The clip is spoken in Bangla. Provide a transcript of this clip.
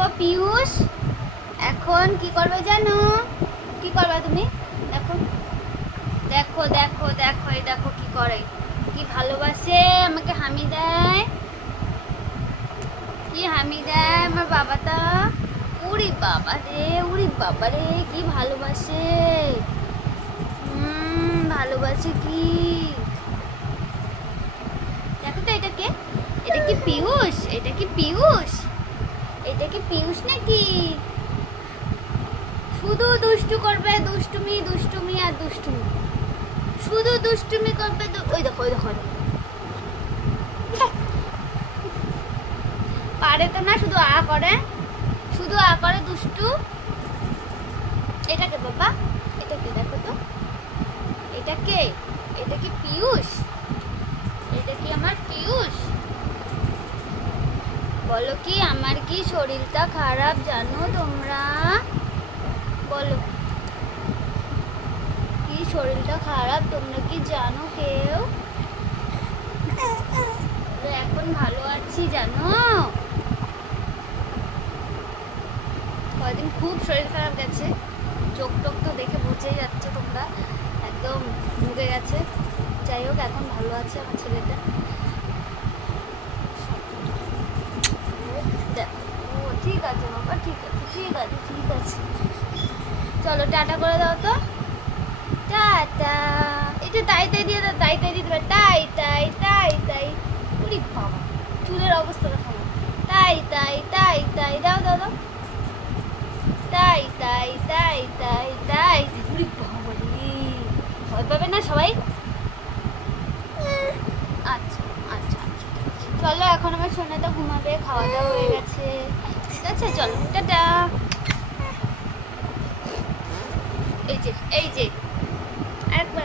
দেখো পিয়ুষ এখন কি করবে জানো? কি করবে তুমি? দেখো দেখো দেখো দেখো এই দেখো কি করে, কি ভালোবাসে আমাকে, হামি দেয়, কি হামি দেয় আমার বাবাটা। উড়ি বাবা রে, উড়ি বাবা রে, কি ভালোবাসে, ভালোবাসে কি। দেখো তো এটা কে? এটা কি পিয়ুষ? এটা কি পিয়ুষ? এটা কি পিয়ুষ নাকি? শুধু দুষ্টু করবে, দুষ্টুমি দুষ্টুমি আর দুষ্টুমি, শুধু দুষ্টুমি করবে। ওই দেখো ওই দেখো, পারে তো না, শুধু আ করে, শুধু আ করে দুষ্টু। এটা কে বাবা? এটা কে? দেখো তো এটা কে? এটা কি পিয়ুষ? এটা কি আমার পিয়ুষ? বলো কি আমার কি শরীরটা খারাপ জানো তোমরা? বলো কি শরীরটা খারাপ তোমরা কি জানো কেউ? এখন ভালো আছি জানো, কয়েকদিন খুব শরীর খারাপ গেছে, চোখ টোক তো দেখে বুঝেই যাচ্ছে তোমরা, একদম ভুগে গেছে। যাই হোক এখন ভালো আছে আমার ছেলেটা। ও ঠিক আছে বাবা, ঠিক আছে ঠিক আছে ঠিক আছে, চলো টাটা করে দাও তো, টাটা। একটু তাই তাই দিয়ে দাও, তাই তাই দিতে পারে, তাই তাই তাই তাই। উরি বাবা চুলের অবস্থা দেখো, তাই তাই তাই তাই দাও দাও দাও, তাই তাই তাই তাই তাই। উরি বাবা রে, ভয় পাবে না সবাই? আচ্ছা আচ্ছা আচ্ছা, চলো এখন আমার সোনাটা ঘুমাবে, খাওয়া দাওয়া হয়ে গেছে, ঠিক আছে চলো টাটা। এই যে এই যে আরেকবার